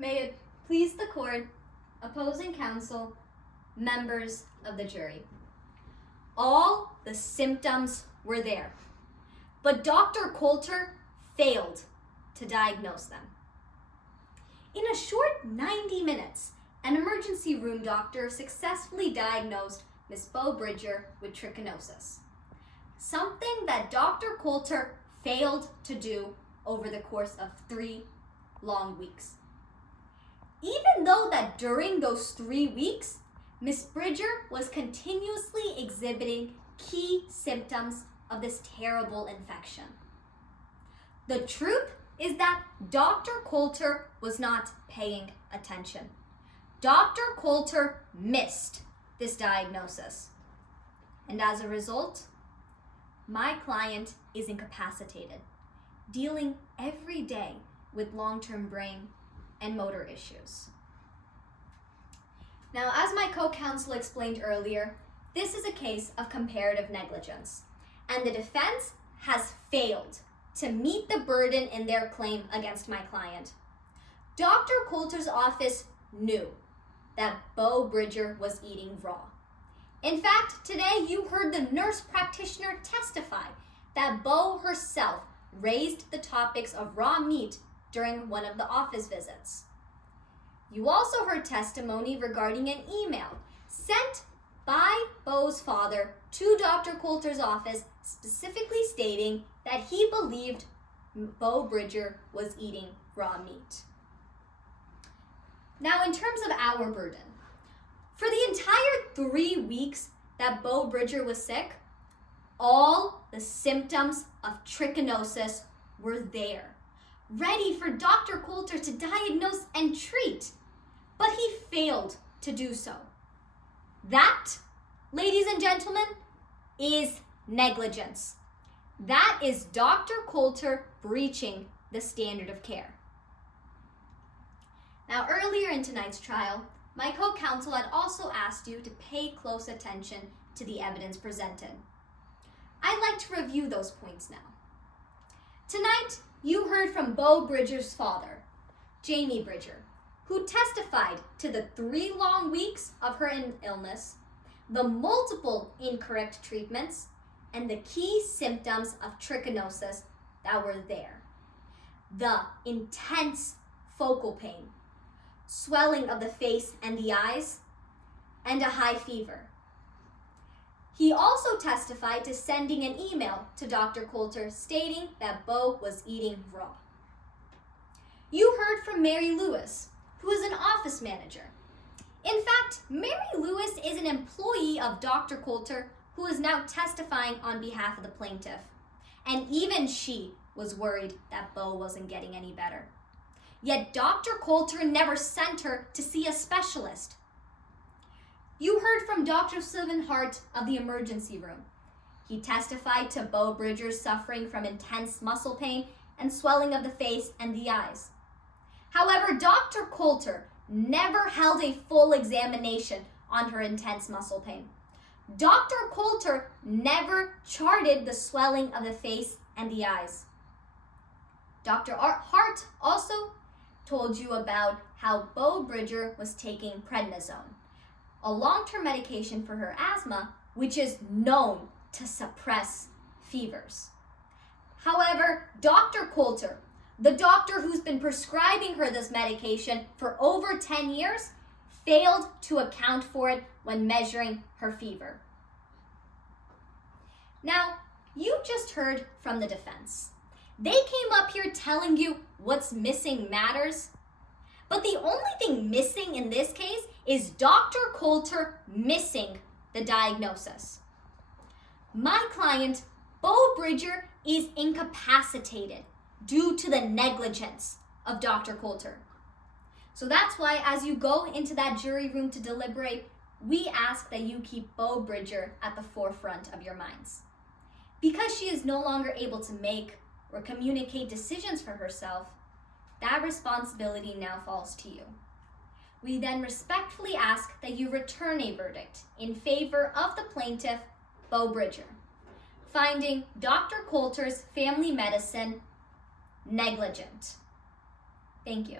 May it please the court, opposing counsel, members of the jury. All the symptoms were there, but Dr. Coulter failed to diagnose them. In a short 90 minutes, an emergency room doctor successfully diagnosed Miss Bo Bridger with trichinosis, something that Dr. Coulter failed to do over the course of 3 long weeks. Even though that during those 3 weeks, Miss Bridger was continuously exhibiting key symptoms of this terrible infection. The truth is that Dr. Coulter was not paying attention. Dr. Coulter missed this diagnosis. And as a result, my client is incapacitated, dealing every day with long-term brain and motor issues. Now, as my co-counsel explained earlier, this is a case of comparative negligence, and the defense has failed to meet the burden in their claim against my client. Dr. Coulter's office knew that Bo Bridger was eating raw. In fact, today you heard the nurse practitioner testify that Bo herself raised the topics of raw meat during one of the office visits. You also heard testimony regarding an email sent by Bo's father to Dr. Coulter's office specifically stating that he believed Bo Bridger was eating raw meat. Now, in terms of our burden, for the entire 3 weeks that Bo Bridger was sick, all the symptoms of trichinosis were there, ready for Dr. Coulter to diagnose and treat, but he failed to do so. That, ladies and gentlemen, is negligence. That is Dr. Coulter breaching the standard of care. Now, earlier in tonight's trial, my co-counsel had also asked you to pay close attention to the evidence presented. I'd like to review those points now. Tonight, you heard from Bo Bridger's father, Jamie Bridger, who testified to the 3 long weeks of her illness, the multiple incorrect treatments, and the key symptoms of trichinosis that were there. The intense focal pain, swelling of the face and the eyes, and a high fever. He also testified to sending an email to Dr. Coulter stating that Bo was eating raw. You heard from Mary Lewis, who is an office manager. In fact, Mary Lewis is an employee of Dr. Coulter who is now testifying on behalf of the plaintiff. And even she was worried that Bo wasn't getting any better. Yet Dr. Coulter never sent her to see a specialist. You heard from Dr. Sylvan Hart of the emergency room. He testified to Bo Bridger suffering from intense muscle pain and swelling of the face and the eyes. However, Dr. Coulter never held a full examination on her intense muscle pain. Dr. Coulter never charted the swelling of the face and the eyes. Dr. Hart also told you about how Bo Bridger was taking prednisone, a long-term medication for her asthma, which is known to suppress fevers. However, Dr. Coulter, the doctor who's been prescribing her this medication for over 10 years, failed to account for it when measuring her fever. Now, you just heard from the defense. They came up here telling you what's missing matters, but the only thing missing in this case is Dr. Coulter missing the diagnosis. My client, Bo Bridger, is incapacitated due to the negligence of Dr. Coulter. So that's why as you go into that jury room to deliberate, we ask that you keep Bo Bridger at the forefront of your minds. Because she is no longer able to make or communicate decisions for herself, that responsibility now falls to you. We then respectfully ask that you return a verdict in favor of the plaintiff, Bo Bridger, finding Dr. Coulter's family medicine negligent. Thank you.